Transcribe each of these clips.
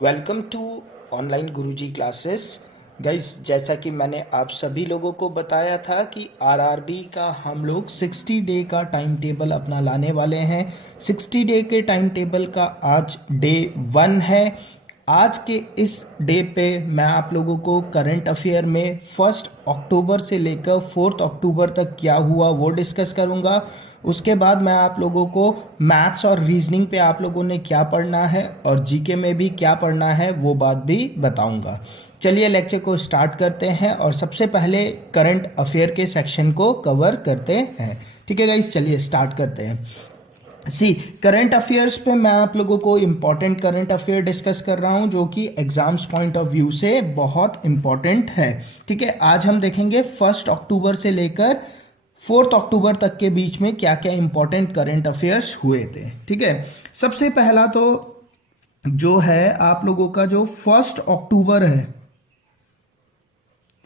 Welcome to online Guruji classes. Guys, जैसा कि मैंने आप सभी लोगों को बताया था कि आरआरबी का हम लोग 60 डे का टाइम टेबल अपना लाने वाले हैं। 60 डे के टाइम टेबल का आज डे 1 है। आज के इस डे पे मैं आप लोगों को करंट अफेयर में 1 अक्टूबर से लेकर 4 अक्टूबर तक क्या हुआ वो डिस्कस करूँगा। उसके बाद मैं आप लोगों को मैथ्स और रीजनिंग पे आप लोगों ने क्या पढ़ना है और जीके में भी क्या पढ़ना है वो बात भी बताऊंगा। चलिए लेक्चर को स्टार्ट करते हैं और सबसे पहले करंट अफेयर के सेक्शन को कवर करते हैं। ठीक है गाइस, चलिए स्टार्ट करते हैं। सी करंट अफेयर्स पे मैं आप लोगों को इम्पॉर्टेंट करंट अफेयर डिस्कस कर रहा हूँ जो कि एग्जाम्स पॉइंट ऑफ व्यू से बहुत इम्पॉर्टेंट है। ठीक है, आज हम देखेंगे 1 अक्टूबर से लेकर 4 अक्टूबर तक के बीच में क्या क्या इंपॉर्टेंट करंट अफेयर्स हुए थे। ठीक है, सबसे पहला तो जो है आप लोगों का जो 1 अक्टूबर है,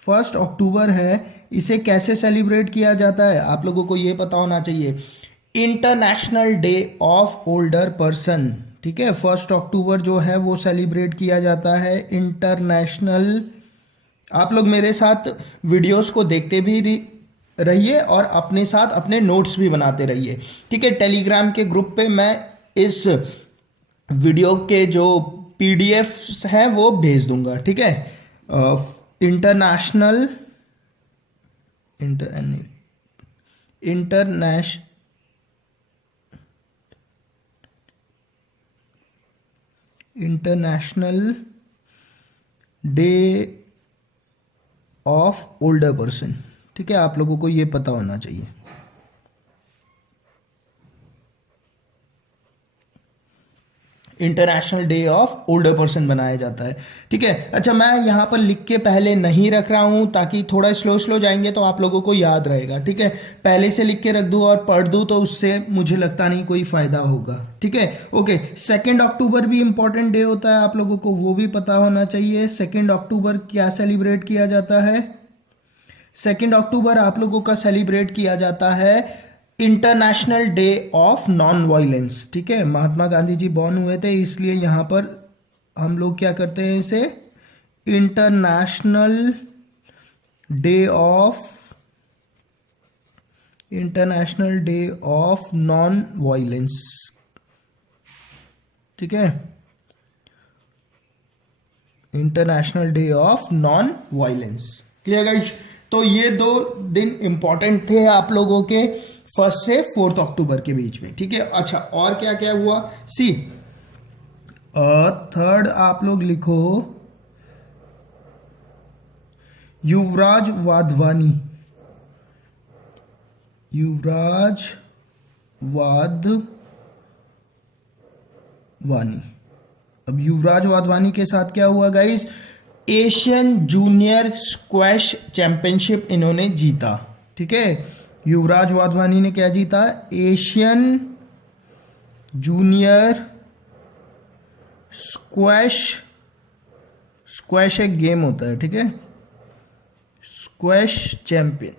1 अक्टूबर है, इसे कैसे सेलिब्रेट किया जाता है आप लोगों को ये पता होना चाहिए। International day of older person. ठीक है, 1 अक्टूबर जो है वो सेलिब्रेट किया जाता है इंटरनेशनल। आप लोग मेरे साथ वीडियोस को देखते भी रहिए और अपने साथ अपने नोट्स भी बनाते रहिए। ठीक है, टेलीग्राम के ग्रुप पे मैं इस वीडियो के जो पीडीएफ हैं वो भेज दूंगा। ठीक है, international इंटरनेश international day of older person. ठीक है, आप लोगों को ये पता होना चाहिए। International day of older person बनाया जाता है। ठीक है, अच्छा मैं यहाँ पर लिख के पहले नहीं रख रहा हूँ ताकि थोड़ा स्लो स्लो जाएंगे तो आप लोगों को याद रहेगा। ठीक है, पहले से लिख के रख दूँ और पढ़ दूँ तो उससे मुझे लगता नहीं कोई फ़ायदा होगा। ठीक है, ओके। 2 अक्टूबर भी इम्पॉर्टेंट डे होता है, आप लोगों को वो भी पता होना चाहिए। 2 अक्टूबर क्या सेलिब्रेट किया जाता है? 2 अक्टूबर आप लोगों का सेलिब्रेट किया जाता है international day of non violence. ठीक है, महात्मा गांधी जी बॉर्न हुए थे, इसलिए यहाँ पर हम लोग क्या करते हैं, इसे international day of non violence. ठीक है, international day of non violence. Clear guys? तो ये 2 दिन इंपॉर्टेंट थे आप लोगों के 1 से 4 अक्टूबर के बीच में। ठीक है, अच्छा और क्या क्या हुआ? सी थर्ड आप लोग लिखो युवराज वाधवानी। युवराज वाधवानी। अब युवराज वाधवानी के साथ क्या हुआ guys? Asian junior squash championship इन्होंने जीता। ठीक है, युवराज वाधवानी ने क्या जीता? Asian junior squash. स्क्वैश एक गेम होता है। ठीक है, स्क्वैश चैंपियन।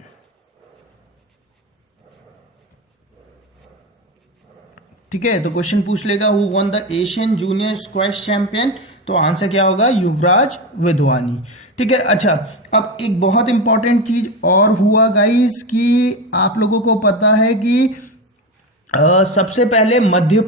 ठीक है, तो क्वेश्चन पूछ लेगा who one the Asian junior squash champion, तो आंसर क्या होगा? युवराज वाधवानी। ठीक है, अच्छा अब एक बहुत इंपॉर्टेंट चीज और हुआ गाइस कि आप लोगों को पता है कि सबसे पहले मध्य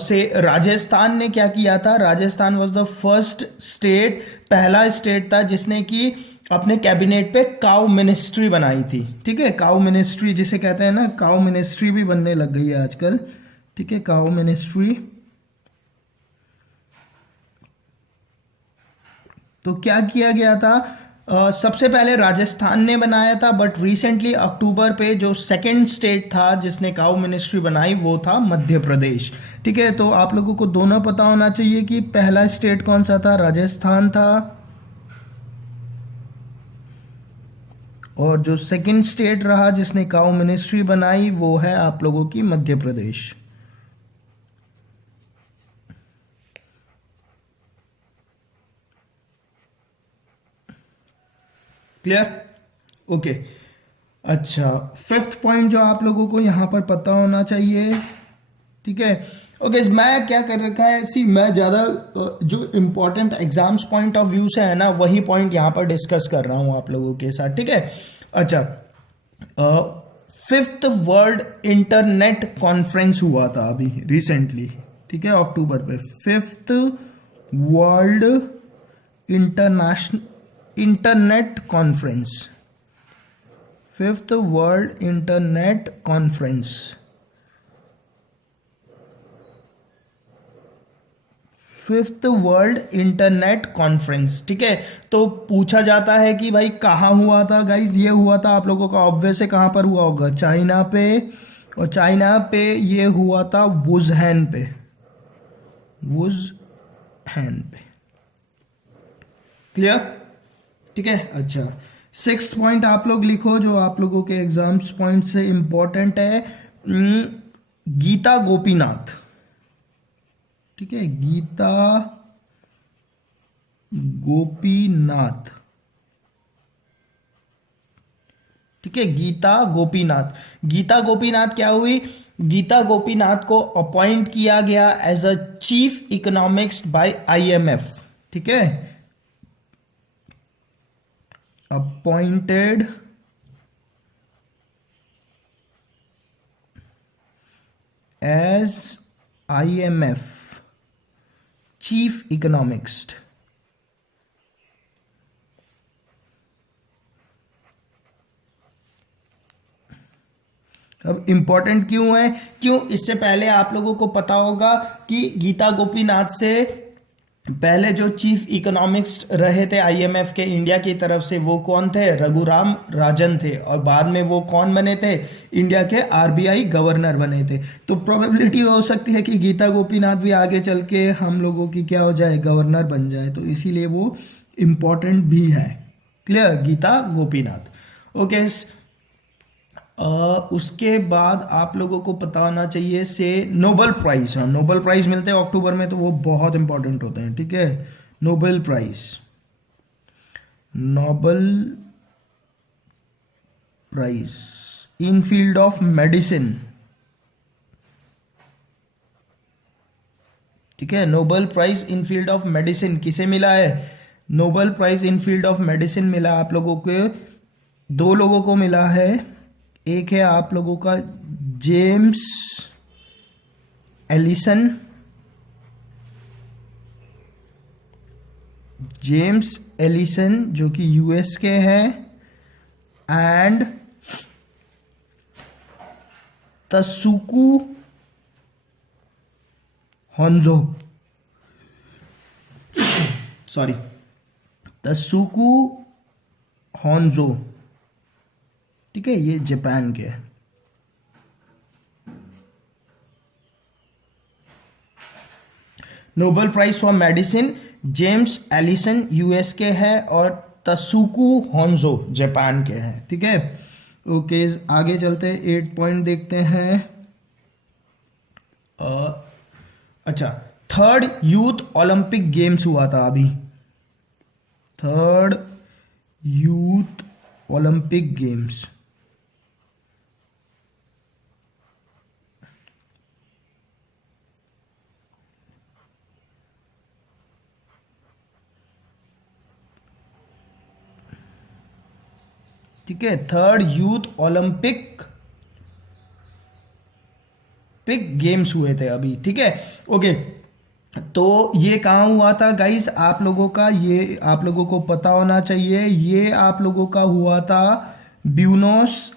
से राजस्थान ने क्या किया था? Rajasthan was the first state, पहला स्टेट था जिसने कि अपने कैबिनेट पे काउ मिनिस्ट्री बनाई थी। ठीक है, काउ मिनिस्ट्री जिसे कहते हैं ना, काउ मिनिस्ट्री भी बनने लग गई है आजकल। ठीक है, काउ मिनिस्ट्री। तो क्या किया गया था? सबसे पहले राजस्थान ने बनाया था, बट रिसेंटली अक्टूबर पे जो सेकंड स्टेट था जिसने काउ मिनिस्ट्री बनाई वो था मध्य प्रदेश। ठीक है, तो आप लोगों को दोनों पता होना चाहिए कि पहला स्टेट कौन सा था? राजस्थान था, और जो सेकंड स्टेट रहा जिसने काउ मिनिस्ट्री बनाई वो है आप लोगों की मध्य प्रदेश। क्लियर? ओके, अच्छा 5th पॉइंट जो आप लोगों को यहाँ पर पता होना चाहिए। ठीक है, ओके मैं क्या कर रखा है, सी मैं ज़्यादा जो important exams point of view से है ना वही पॉइंट यहाँ पर डिस्कस कर रहा हूँ आप लोगों के साथ, ठीक है। अच्छा, फिफ्थ वर्ल्ड इंटरनेट कॉन्फ्रेंस हुआ था अभी रिसेंटली, ठीक है, अक्टूबर पे। Fifth world international internet conference, fifth world internet conference, fifth world internet conference, ठीक है। तो पूछा जाता है कि भाई कहाँ हुआ था गाइज, ये हुआ था आप लोगों का ऑब्वियस है कहाँ पर हुआ होगा, चाइना पे, और चाइना पे ये हुआ था वुजहैन पे, वुजहैन पे, क्लियर, ठीक है। अच्छा, सिक्स्थ पॉइंट आप लोग लिखो जो आप लोगों के एग्जाम्स पॉइंट से इंपॉर्टेंट है, गीता गोपीनाथ, ठीक है, गीता गोपीनाथ, ठीक है, गीता गोपीनाथ। गीता गोपीनाथ क्या हुई, गीता गोपीनाथ को अपॉइंट किया गया as a chief economics by IMF, ठीक है, appointed as IMF chief economics. अब इंपॉर्टेंट क्यों है, क्यों, इससे पहले आप लोगों को पता होगा कि गीता गोपीनाथ से पहले जो चीफ इकोनॉमिक्स रहे थे आईएमएफ के इंडिया की तरफ से वो कौन थे, रघुराम राजन थे, और बाद में वो कौन बने थे, इंडिया के आरबीआई गवर्नर बने थे। तो प्रोबेबिलिटी हो सकती है कि गीता गोपीनाथ भी आगे चल के हम लोगों की क्या हो जाए, गवर्नर बन जाए, तो इसीलिए वो इम्पोर्टेंट भी है, क्लियर, गीता गोपीनाथ। ओके, उसके बाद आप लोगों को पता होना चाहिए से नोबेल प्राइज, हाँ नोबेल प्राइज मिलते हैं अक्टूबर में तो वो बहुत इंपॉर्टेंट होते हैं, ठीक है। Nobel prize, Nobel prize in field of medicine, ठीक है, Nobel prize in field of medicine किसे मिला है, Nobel prize in field of medicine मिला आप लोगों के, दो लोगों को मिला है, एक है आप लोगों का जेम्स एलिसन, जेम्स एलिसन जो कि यूएस के हैं, and Tasuku Honjo, sorry, Tasuku Honjo, ठीक है, ये जापान के हैं। Nobel prize for medicine James Allison US के हैं और तसुकु होंजो जापान के हैं, ठीक है। ओके, आगे चलते हैं, 8 पॉइंट देखते हैं। अच्छा, थर्ड यूथ ओलंपिक गेम्स हुआ था अभी, थर्ड यूथ ओलंपिक गेम्स, ठीक है, थर्ड यूथ ओलंपिक पिक गेम्स हुए थे अभी, ठीक है। ओके, तो ये कहाँ हुआ था गाइस, आप लोगों का, ये आप लोगों को पता होना चाहिए, ये आप लोगों का हुआ था ब्यूनोस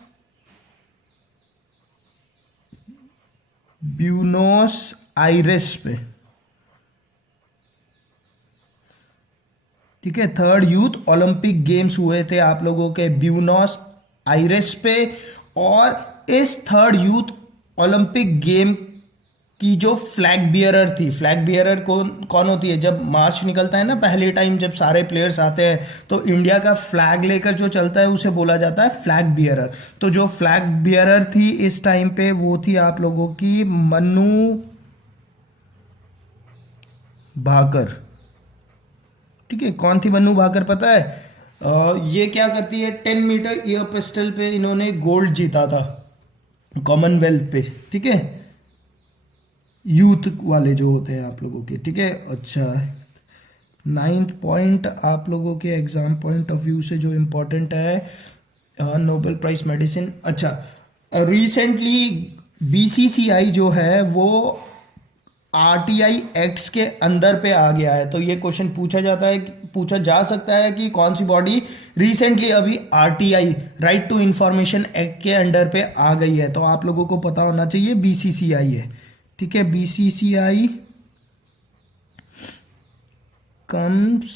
ब्यूनोस आयरेस पे, ठीक है, थर्ड यूथ ओलंपिक गेम्स हुए थे आप लोगों के ब्यूनोस आयरेस पे। और इस थर्ड यूथ ओलंपिक गेम की जो फ्लैग बियरर थी, फ्लैग बियरर कौन कौन होती है, जब मार्च निकलता है ना पहले टाइम जब सारे प्लेयर्स आते हैं तो इंडिया का फ्लैग लेकर जो चलता है उसे बोला जाता है फ्लैग बियरर। तो जो फ्लैग बियरर थी इस टाइम पे वो थी आप लोगों की मन्नू भाकर, ठीक है। कौन थी मन्नू भाकर पता है, ये क्या करती है, 10 मीटर एयर पिस्टल पे इन्होंने गोल्ड जीता था कॉमनवेल्थ पे, ठीक है। यूथ वाले जो होते हैं आप लोगों के, ठीक है। अच्छा, 9th पॉइंट आप लोगों के एग्जाम पॉइंट ऑफ व्यू से जो इम्पोर्टेंट है, नोबेल प्राइज मेडिसिन। अच्छा, रिसेंटली बीसीसीआई जो है वो आरटीआई एक्ट्स के अंदर पे आ गया है। तो ये क्वेश्चन पूछा जा सकता है कि कौन सी बॉडी रिसेंटली अभी RTI, right to information act के अंडर पे आ गई है। तो आप लोगों को पता होना चाहिए बीसीसीआई है, ठीक है। BCCI comes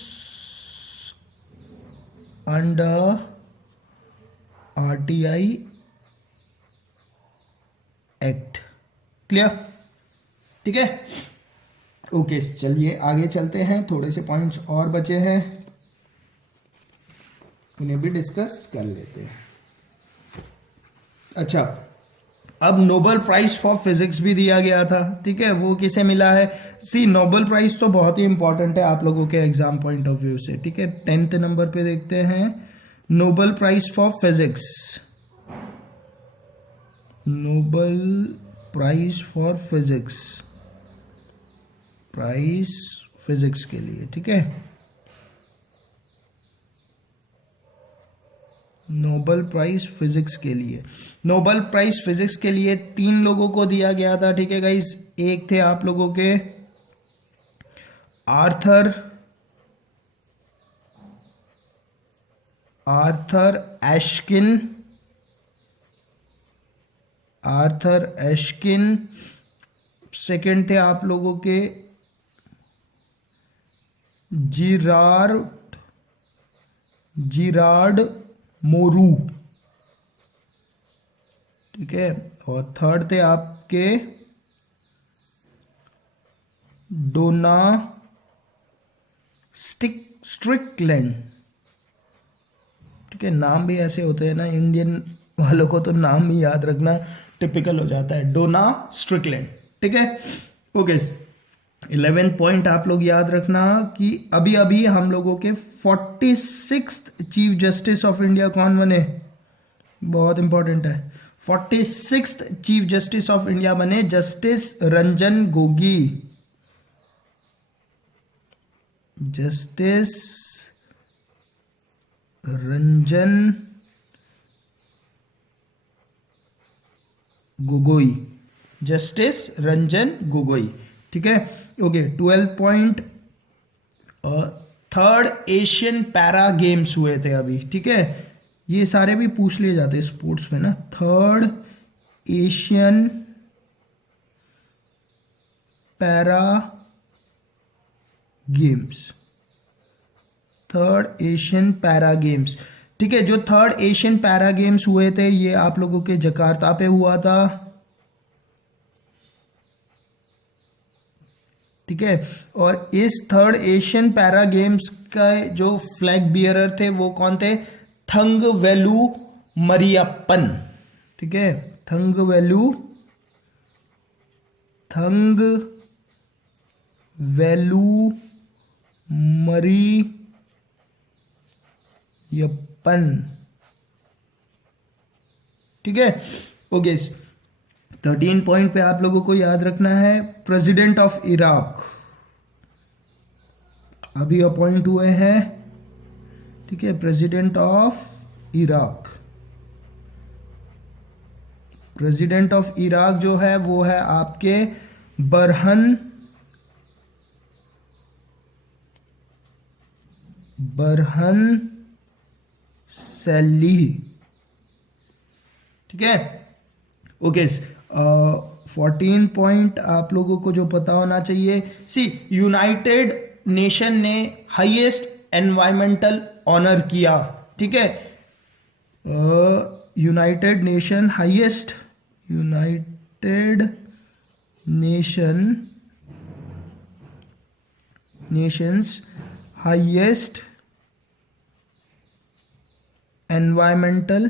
under RTI act, clear, ठीक है। ओके, चलिए आगे चलते हैं, थोड़े से पॉइंट्स और बचे हैं, उन्हें भी डिस्कस कर लेते हैं। अच्छा, अब नोबेल प्राइज फॉर फिजिक्स भी दिया गया था, ठीक है। वो किसे मिला है? सी, नोबेल प्राइज तो बहुत ही इंपॉर्टेंट है आप लोगों के एग्जाम पॉइंट ऑफ व्यू से, ठीक है। 10th नंबर पे देखते हैं, Nobel prize for physics, Nobel prize for physics, prize physics के लिए, ठीक है। नोबेल प्राइज फिजिक्स के लिए, नोबेल प्राइज फिजिक्स के लिए 3 लोगों को दिया गया था, ठीक है गाइस। एक थे आप लोगों के आर्थर एशकिन, सेकंड थे आप लोगों के जिरार्ड मोरू, ठीक है। और थर्ड थे आपके स्ट्रिकलैंड, ठीक है। नाम भी ऐसे होते हैं ना, इंडियन वालों को तो नाम ही याद रखना टिपिकल हो जाता है, डोना स्ट्रिकलैंड, ठीक है। ओके, 11th पॉइंट आप लोग याद रखना कि अभी अभी हम लोगों के 46th chief justice of India कौन बने, बहुत इंपॉर्टेंट है। 46th chief justice of India बने justice Ranjan Gogoi, justice Ranjan Gogoi, justice Ranjan Gogoi, ठीक है। Okay, 12th point, third Asian para games हुए थे अभी, ठीक है। ये सारे भी पूछ लिए जाते हैं स्पोर्ट्स में ना, third Asian para games, third Asian para games, ठीक है। जो थर्ड एशियन पैरा गेम्स हुए थे ये आप लोगों के जकार्ता पे हुआ था, ठीक है। और इस थर्ड एशियन पैरा गेम्स का जो फ्लैग बियरर थे वो कौन थे? थंगवेलु मरियप्पन, ठीक है। थंगवेलु मरियप्पन, ठीक है। ओके, 13 पॉइंट पे आप लोगों को याद रखना है, प्रेसिडेंट ऑफ इराक अभी अपॉइंट हुए हैं, ठीक है। President of Iraq, president of Iraq जो है वो है आपके बरहन सैली, ठीक है। ओके, 14 पॉइंट आप लोगों को जो पता होना चाहिए, सी, यूनाइटेड नेशन ने हाईएस्ट एनवायरमेंटल ऑनर किया, ठीक है। United nations highest environmental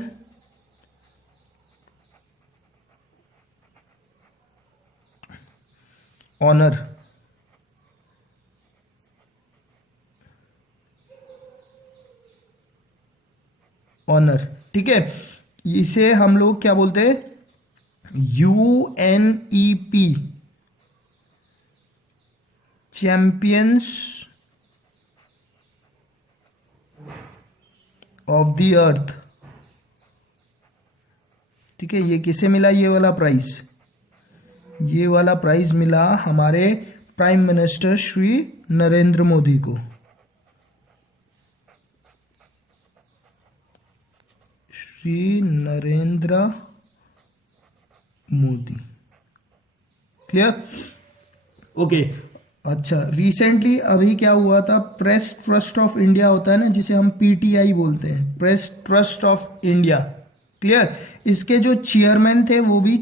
honour, ठीक है। इसे हम लोग क्या बोलते हैं? UNEP, champions of the earth. ठीक है, ये किसे मिला ये वाला प्राइज? ये वाला प्राइज मिला हमारे प्राइम मिनिस्टर श्री नरेंद्र मोदी को। श्री नरेंद्र मोदी। क्लियर? ओके। अच्छा, रिसेंटली अभी क्या हुआ था, प्रेस ट्रस्ट ऑफ इंडिया होता है ना, जिसे हम पीटीआई बोलते हैं, press trust of India. Clear? इसके जो चेयरमैन थे वो भी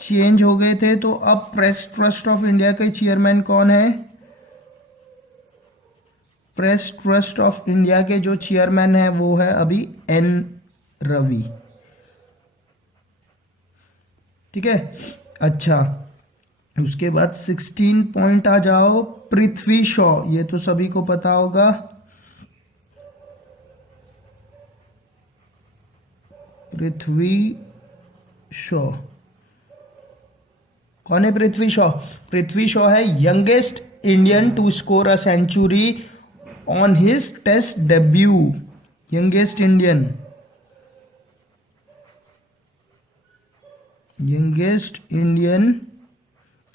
चेंज हो गए थे, तो अब प्रेस ट्रस्ट ऑफ इंडिया के चेयरमैन कौन है? प्रेस ट्रस्ट ऑफ इंडिया के जो चेयरमैन है वो है अभी एन रवि। ठीक है। अच्छा, उसके बाद 16 पॉइंट आ जाओ, पृथ्वी शॉ। ये तो सभी को पता होगा, पृथ्वी शॉ। कौन है पृथ्वी शॉ? पृथ्वी शॉ है youngest Indian to score a century on his test debut. Youngest Indian, youngest Indian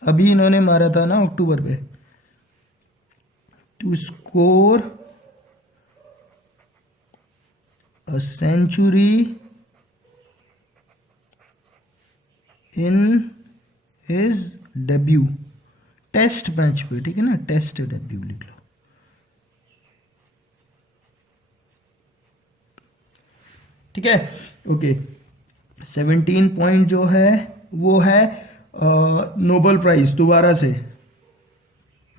अभी इन्होंने मारा था ना अक्टूबर पे, to score a century in his debut, test match पे। ठीक है ना, टेस्ट डेब्यू लिख लो। ठीक है, ओके। 17 पॉइंट जो है वो है नोबेल प्राइज। दोबारा से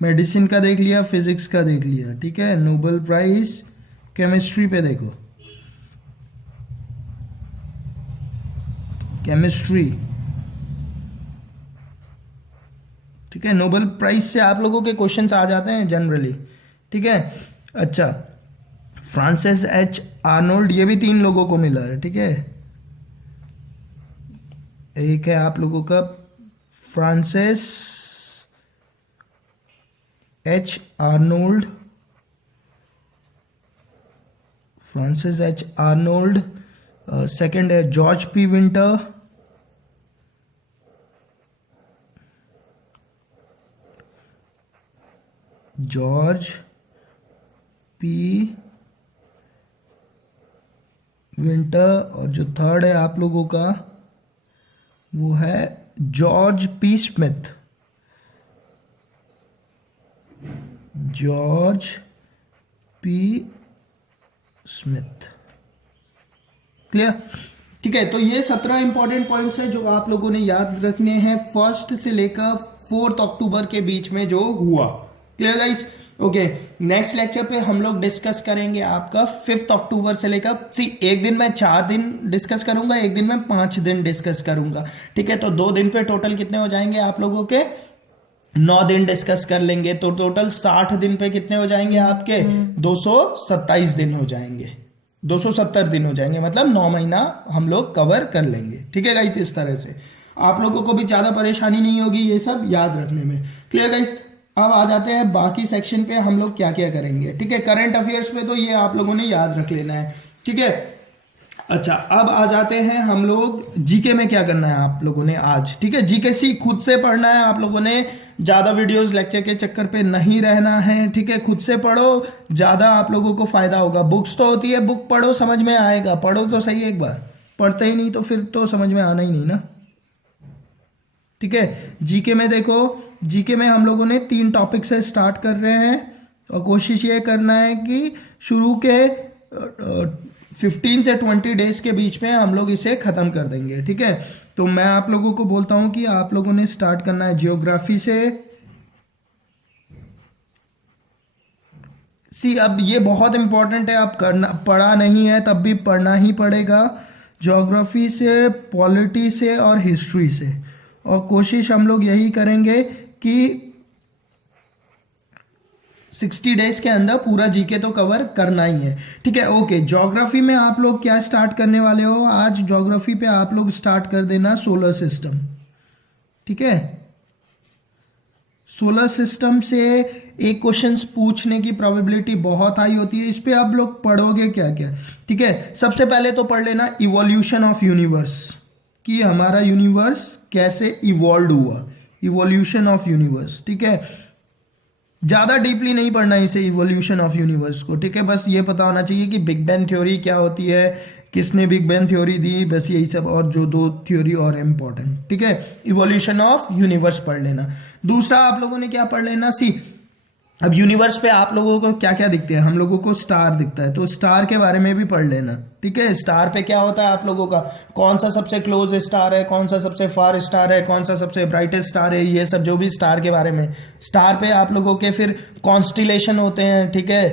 मेडिसिन का देख लिया, फिजिक्स का देख लिया। ठीक है, नोबेल प्राइज केमिस्ट्री पे देखो, केमिस्ट्री। ठीक है, नोबेल प्राइज से आप लोगों के क्वेश्चंस आ जाते हैं जनरली। ठीक है। अच्छा, फ्रांसिस एच आर्नोल्ड, ये भी 3 लोगों को मिला है। ठीक है, एक है आप लोगों का Francis H Arnold, Francis H Arnold. Second है George P Winter, George P Winter. और जो थर्ड है आप लोगों का वो है George P Smith, George P Smith. Clear? ठीक है, तो ये 17 इंपॉर्टेंट पॉइंट्स हैं जो आप लोगों ने याद रखने हैं 1 से लेकर 4 अक्टूबर के बीच में जो हुआ। Clear guys? Okay, next lecture पे हम लोग डिस्कस करेंगे आपका 5 अक्टूबर से लेकर एक दिन में 4 दिन डिस्कस करूंगा, एक दिन में 5 दिन डिस्कस करूंगा। ठीक है, तो 2 दिन पे टोटल कितने हो जाएंगे आप लोगों के? 9 दिन डिस्कस कर लेंगे, तो टोटल 60 दिन पे कितने हो जाएंगे आपके? 227 दिन हो जाएंगे, 270 दिन हो जाएंगे, मतलब 9 महीना हम लोग कवर कर लेंगे। ठीक है गाइस, इस तरह से आप लोगों को भी ज्यादा परेशानी नहीं होगी ये सब याद रखने में। Clear guys? अब आ जाते हैं बाकी सेक्शन पे, हम लोग क्या क्या करेंगे। ठीक है, करंट अफेयर्स पे तो ये आप लोगों ने याद रख लेना है। ठीक है। अच्छा, अब आ जाते हैं हम लोग जीके में क्या करना है आप लोगों ने आज। ठीक है, जीके खुद से पढ़ना है आप लोगों ने, ज्यादा वीडियोस लेक्चर के चक्कर पे नहीं रहना है। ठीक है, खुद से पढ़ो, ज्यादा आप लोगों को फायदा होगा। बुक्स तो होती है, बुक पढ़ो समझ में आएगा, पढ़ो तो सही एक बार, पढ़ते ही नहीं तो फिर तो समझ में आना ही नहीं ना। ठीक है, जीके में देखो, जीके में हम लोगों ने 3 टॉपिक से स्टार्ट कर रहे हैं और कोशिश ये करना है कि शुरू के 15 से 20 डेज के बीच में हम लोग इसे खत्म कर देंगे। ठीक है, तो मैं आप लोगों को बोलता हूं कि आप लोगों ने स्टार्ट करना है जियोग्राफी से। अब ये बहुत इंपॉर्टेंट है, आप करना पढ़ा नहीं है तब भी पढ़ना ही पड़ेगा। ज्योग्राफी से, पॉलिटी से और हिस्ट्री से, और कोशिश हम लोग यही करेंगे कि 60 डेज के अंदर पूरा जीके तो कवर करना ही है। ठीक है, ओके। ज्योग्राफी में आप लोग क्या स्टार्ट करने वाले हो आज? ज्योग्राफी पे आप लोग स्टार्ट कर देना सोलर सिस्टम। ठीक है, सोलर सिस्टम से एक क्वेश्चंस पूछने की प्रोबेबिलिटी बहुत हाई होती है। इस पे आप लोग पढ़ोगे क्या क्या, ठीक है। सबसे पहले तो पढ़ लेना इवोल्यूशन ऑफ यूनिवर्स, कि हमारा यूनिवर्स कैसे इवॉल्व हुआ, इवोल्यूशन ऑफ यूनिवर्स, ठीक है। ज़्यादा डीपली नहीं पढ़ना इसे, इवोल्यूशन ऑफ यूनिवर्स को, ठीक है। बस ये पता होना चाहिए कि बिग बैंग थ्योरी क्या होती है, किसने बिग बैंग थ्योरी दी, बस यही सब, और जो दो थ्योरी और इम्पोर्टेंट, ठीक है। इवोल्यूशन ऑफ यूनिवर्स पढ़ लेना। दूसरा आप लोगों ने क्या पढ़ लेना, सी अब यूनिवर्स पे आप लोगों को क्या क्या दिखते हैं, हम लोगों को स्टार दिखता है, तो स्टार के बारे में भी पढ़ लेना, ठीक है। स्टार पे क्या होता है आप लोगों का, कौन सा सबसे क्लोज स्टार है, कौन सा सबसे फार स्टार है, कौन सा सबसे ब्राइटेस्ट स्टार है, ये सब जो भी स्टार के बारे में। स्टार पे आप लोगों के फिर कॉन्स्टिलेशन होते हैं, ठीक है।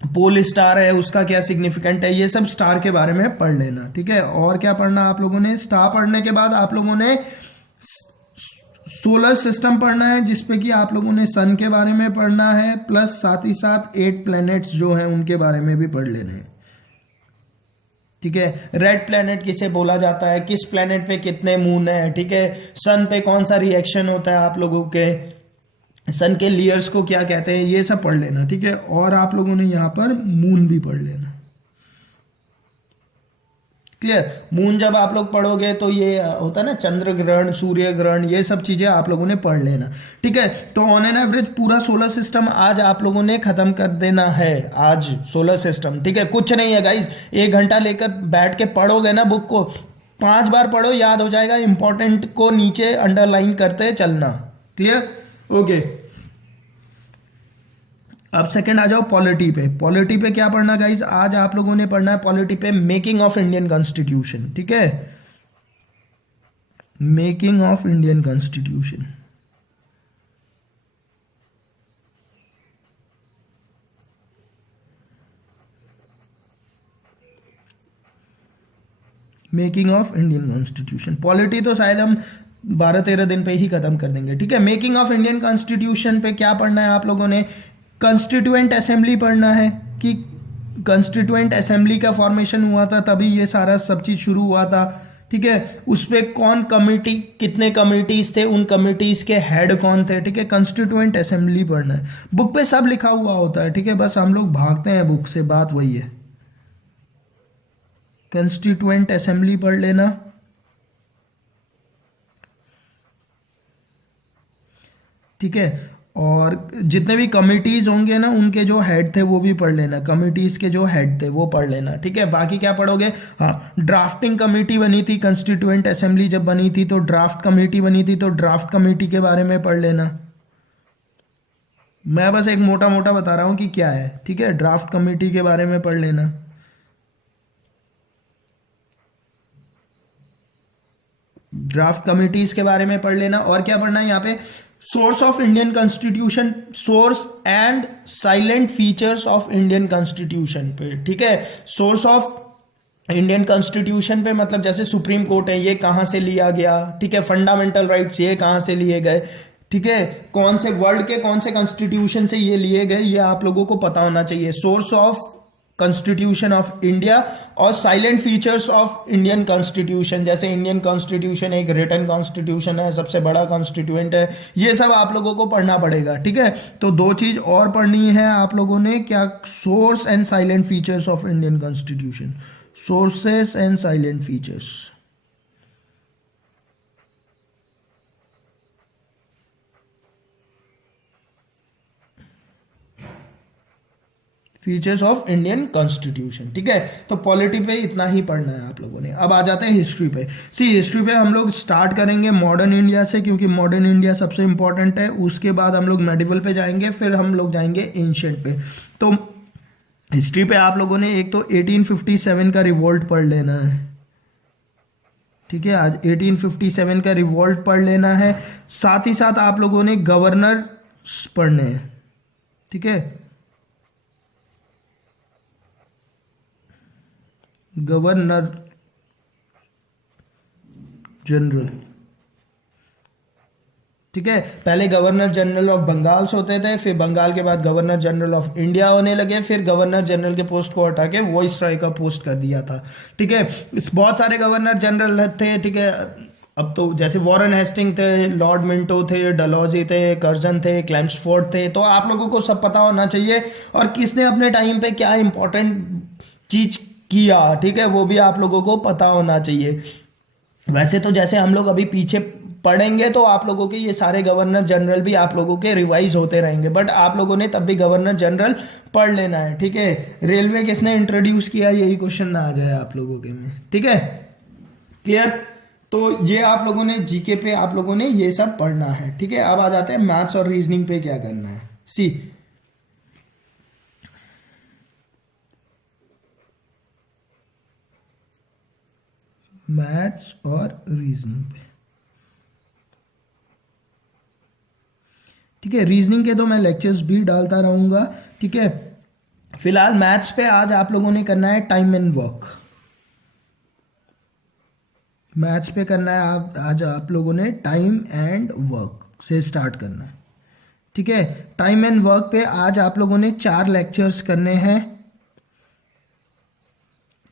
पोल स्टार है, उसका क्या सिग्निफिकेंट है, ये सब स्टार के बारे में पढ़ लेना, ठीक है। और क्या पढ़ना आप लोगों ने, स्टार पढ़ने के बाद आप लोगों ने सोलर सिस्टम पढ़ना है, जिसपे कि आप लोगों ने सन के बारे में पढ़ना है, प्लस साथ ही साथ 8 प्लैनेट्स जो हैं उनके बारे में भी पढ़ लेने हैं, ठीक है। रेड प्लैनेट किसे बोला जाता है, किस प्लैनेट पे कितने मून है, ठीक है। सन पे कौन सा रिएक्शन होता है आप लोगों के, सन के लेयर्स को क्या कहते हैं, ये सब पढ़ लेना, ठीक है। और आप लोगों ने यहाँ पर मून भी पढ़ लेना, क्लियर। मून जब आप लोग पढ़ोगे तो ये होता है ना चंद्र ग्रहण, सूर्य ग्रहण, ये सब चीजें आप लोगों ने पढ़ लेना, ठीक है। तो ऑन एन एवरेज पूरा सोलर सिस्टम आज आप लोगों ने खत्म कर देना है, आज सोलर सिस्टम, ठीक है। कुछ नहीं है गाइज, 1 घंटा लेकर बैठ के पढ़ोगे ना बुक को, 5 बार पढ़ो, याद हो जाएगा। इंपॉर्टेंट को नीचे अंडरलाइन करते चलना, क्लियर, ओके। अब सेकंड आ जाओ पॉलिटी पे। पॉलिटी पे क्या पढ़ना गाइज, आज आप लोगों ने पढ़ना है पॉलिटी पे मेकिंग ऑफ इंडियन कॉन्स्टिट्यूशन, ठीक है। Making of Indian constitution, making of Indian constitution. Polity तो शायद हम 12-13 दिन पे ही खत्म कर देंगे, ठीक है। मेकिंग ऑफ इंडियन कॉन्स्टिट्यूशन पे क्या पढ़ना है आप लोगों ने, कॉन्स्टिट्यूएंट असेंबली पढ़ना है, कि कॉन्स्टिट्यूएंट असेंबली का फॉर्मेशन हुआ था तभी ये सारा सब चीज़ शुरू हुआ था, ठीक है। उस पर कौन कमिटी, कितने कमिटीज थे, उन कमिटीज के हेड कौन थे, ठीक है। कॉन्स्टिट्यूएंट असेंबली पढ़ना है, बुक पे सब लिखा हुआ होता है, ठीक है। बस हम लोग भागते हैं बुक से, बात वही है। कॉन्स्टिट्यूएंट असेंबली पढ़ लेना, ठीक है। और जितने भी कमिटीज होंगे ना उनके जो हेड थे वो भी पढ़ लेना, कमिटीज के जो हेड थे वो पढ़ लेना, ठीक है। बाकी क्या पढ़ोगे, हाँ ड्राफ्टिंग कमेटी बनी थी, कंस्टिट्यूएंट असेंबली जब बनी थी तो ड्राफ्ट कमेटी बनी थी, तो ड्राफ्ट कमेटी के बारे में पढ़ लेना। मैं बस एक मोटा मोटा बता रहा हूं कि क्या है, ठीक है। ड्राफ्ट कमेटी के बारे में पढ़ लेना, ड्राफ्ट कमिटीज के बारे में पढ़ लेना। और क्या पढ़ना है यहाँ पे, source of Indian constitution, source and silent features of Indian constitution पे, ठीक है। सोर्स ऑफ इंडियन कॉन्स्टिट्यूशन पे मतलब जैसे सुप्रीम कोर्ट है, ये कहाँ से लिया गया, ठीक है। फंडामेंटल राइट्स ये कहाँ से लिए गए, ठीक है। कौन से वर्ल्ड के कौन से कॉन्स्टिट्यूशन से ये लिए गए, ये आप लोगों को पता होना चाहिए। Source of constitution of India और silent features of Indian constitution, जैसे इंडियन कॉन्स्टिट्यूशन एक रिटन कॉन्स्टिट्यूशन है, सबसे बड़ा कॉन्स्टिट्यूएंट है, ये सब आप लोगों को पढ़ना पड़ेगा, ठीक है। तो 2 चीज और पढ़नी है आप लोगों ने, क्या, source and silent features of Indian constitution, sources and salient features, features of Indian constitution, ठीक है। तो पॉलिटी पे इतना ही पढ़ना है आप लोगों ने। अब आ जाते हैं हिस्ट्री पे। सी हिस्ट्री पे हम लोग स्टार्ट करेंगे मॉडर्न इंडिया से, क्योंकि मॉडर्न इंडिया सबसे इंपॉर्टेंट है। उसके बाद हम लोग मेडिवल पे जाएंगे, फिर हम लोग जाएंगे एंशिएंट पे। तो हिस्ट्री पे आप लोगों ने एक तो 1857 का रिवोल्ट पढ़ लेना है, ठीक है। आज 1857 का रिवोल्ट पढ़ लेना है। साथ ही साथ आप लोगों ने गवर्नर पढ़ने हैं, ठीक है। गवर्नर जनरल, ठीक है। पहले गवर्नर जनरल ऑफ बंगाल होते थे, फिर बंगाल के बाद गवर्नर जनरल ऑफ इंडिया होने लगे, फिर गवर्नर जनरल के पोस्ट को हटा के वॉइसरॉय का पोस्ट कर दिया था, ठीक है। बहुत सारे गवर्नर जनरल थे, ठीक है। अब तो जैसे वॉरेन हेस्टिंग थे, लॉर्ड मिंटो थे, डलहौजी थे, कर्जन थे, क्लेम्सफोर्ड थे, तो आप लोगों को सब पता होना चाहिए और किसने अपने टाइम पे क्या इंपॉर्टेंट चीज किया, ठीक है, वो भी आप लोगों को पता होना चाहिए। वैसे तो जैसे हम लोग अभी पीछे पढ़ेंगे तो आप लोगों के ये सारे गवर्नर जनरल भी आप लोगों के रिवाइज होते रहेंगे, बट आप लोगों ने तब भी गवर्नर जनरल पढ़ लेना है, ठीक है। रेलवे किसने इंट्रोड्यूस किया, यही क्वेश्चन ना आ जाए आप लोगों के में, ठीक है, क्लियर। तो ये आप लोगों ने जीके पे आप लोगों ने ये सब पढ़ना है, ठीक है। अब आ जाते हैं मैथ्स और रीजनिंग पे क्या करना है। सी मैथ्स और रीजनिंग पे, ठीक है। रीजनिंग के तो मैं लेक्चर्स भी डालता रहूंगा, ठीक है। फिलहाल मैथ्स पे आज आप लोगों ने करना है टाइम एंड वर्क। मैथ्स पे करना है आज आप लोगों ने टाइम एंड वर्क से स्टार्ट करना है, ठीक है। टाइम एंड वर्क पे आज आप लोगों ने 4 लेक्चर्स करने हैं,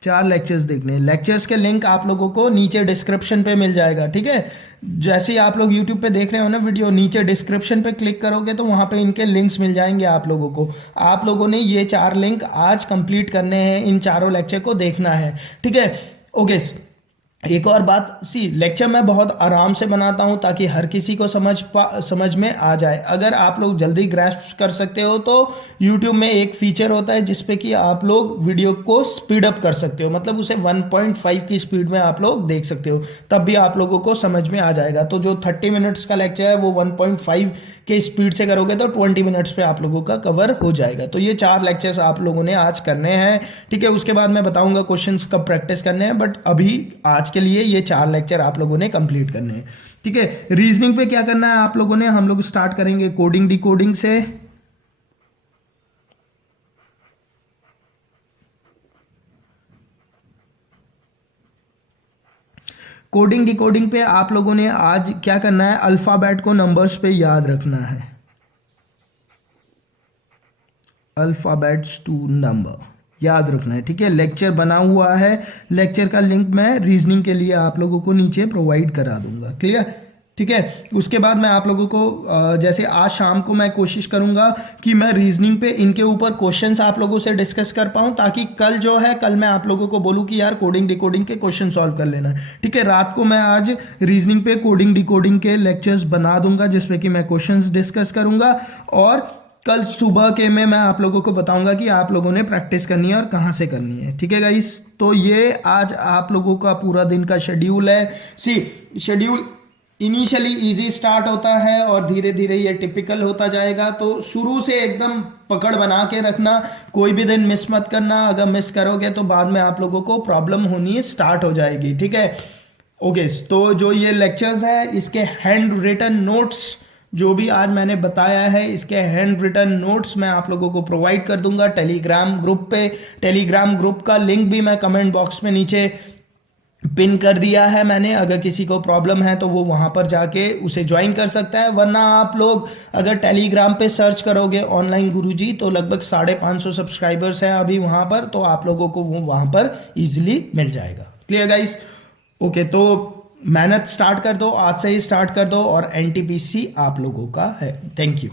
4 लेक्चर्स देखने हैं। लेक्चर्स के लिंक आप लोगों को नीचे डिस्क्रिप्शन पे मिल जाएगा, ठीक है। जैसे ही आप लोग यूट्यूब पे देख रहे हो ना वीडियो, नीचे डिस्क्रिप्शन पे क्लिक करोगे तो वहाँ पे इनके लिंक्स मिल जाएंगे आप लोगों को। आप लोगों ने ये 4 लिंक आज कंप्लीट करने हैं, इन चारों लेक्चर को देखना है, ठीक है। ओके, एक और बात, सी लेक्चर मैं बहुत आराम से बनाता हूं ताकि हर किसी को समझ में आ जाए। अगर आप लोग जल्दी ग्रैस्प कर सकते हो तो YouTube में एक फीचर होता है जिसपे कि आप लोग वीडियो को स्पीड अप कर सकते हो, मतलब उसे 1.5 की स्पीड में आप लोग देख सकते हो, तब भी आप लोगों को समझ में आ जाएगा। तो जो 30 मिनट्स का लेक्चर है वो 1.5 के स्पीड से करोगे तो 20 मिनट्स पे आप लोगों का कवर हो जाएगा। तो ये 4 लेक्चर्स आप लोगों ने आज करने हैं, ठीक है। उसके बाद मैं बताऊंगा क्वेश्चंस कब प्रैक्टिस करने हैं, बट अभी आज के लिए ये 4 लेक्चर आप लोगों ने कंप्लीट करने हैं, ठीक है। रीजनिंग पे क्या करना है आप लोगों ने, हम लोग स्टार्ट करेंगे कोडिंग डिकोडिंग से। कोडिंग डिकोडिंग पे आप लोगों ने आज क्या करना है, अल्फाबेट को नंबर्स पे याद रखना है, अल्फाबेट्स टू नंबर याद रखना है, ठीक है। लेक्चर बना हुआ है, लेक्चर का लिंक मैं रीजनिंग के लिए आप लोगों को नीचे प्रोवाइड करा दूंगा, क्लियर, ठीक है। उसके बाद मैं आप लोगों को जैसे आज शाम को मैं कोशिश करूंगा कि मैं रीजनिंग पे इनके ऊपर क्वेश्चंस आप लोगों से डिस्कस कर पाऊं, ताकि कल जो है कल मैं आप लोगों को बोलूं कि यार कोडिंग डिकोडिंग के क्वेश्चन सॉल्व कर लेना है, ठीक है। रात को मैं आज रीजनिंग पे कोडिंग डिकोडिंग के लेक्चर्स बना दूंगा जिसपे कि मैं क्वेश्चंस डिस्कस करूंगा, और कल सुबह के में मैं आप लोगों को बताऊंगा कि आप लोगों ने प्रैक्टिस करनी है और कहाँ से करनी है, ठीक है गाइस। तो ये आज आप लोगों का पूरा दिन का शेड्यूल है। See schedule initially easy start होता है और धीरे धीरे ये टिपिकल होता जाएगा, तो शुरू से एकदम पकड़ बना के रखना, कोई भी दिन मिस मत करना। अगर मिस करोगे तो बाद में आप लोगों को प्रॉब्लम होनी स्टार्ट हो जाएगी, ठीक है। ओके, तो जो ये लेक्चर्स है इसके हैंड रिटन नोट्स जो भी आज मैंने बताया है, इसके हैंड रिटन नोट्स मैं आप लोगों को प्रोवाइड कर दूंगा टेलीग्राम ग्रुप पे। टेलीग्राम ग्रुप का लिंक भी मैं कमेंट बॉक्स में नीचे पिन कर दिया है मैंने, अगर किसी को प्रॉब्लम है तो वो वहां पर जाके उसे ज्वाइन कर सकता है। वरना आप लोग अगर टेलीग्राम पे सर्च करोगे ऑनलाइन गुरुजी तो लगभग 550 सब्सक्राइबर्स हैं अभी वहां पर, तो आप लोगों को वो वहां पर इजीली मिल जाएगा, क्लियर गाइस। ओके, तो मेहनत स्टार्ट कर दो, आज से ही स्टार्ट कर दो, और एनटीपीसी आप लोगों का है। Thank you.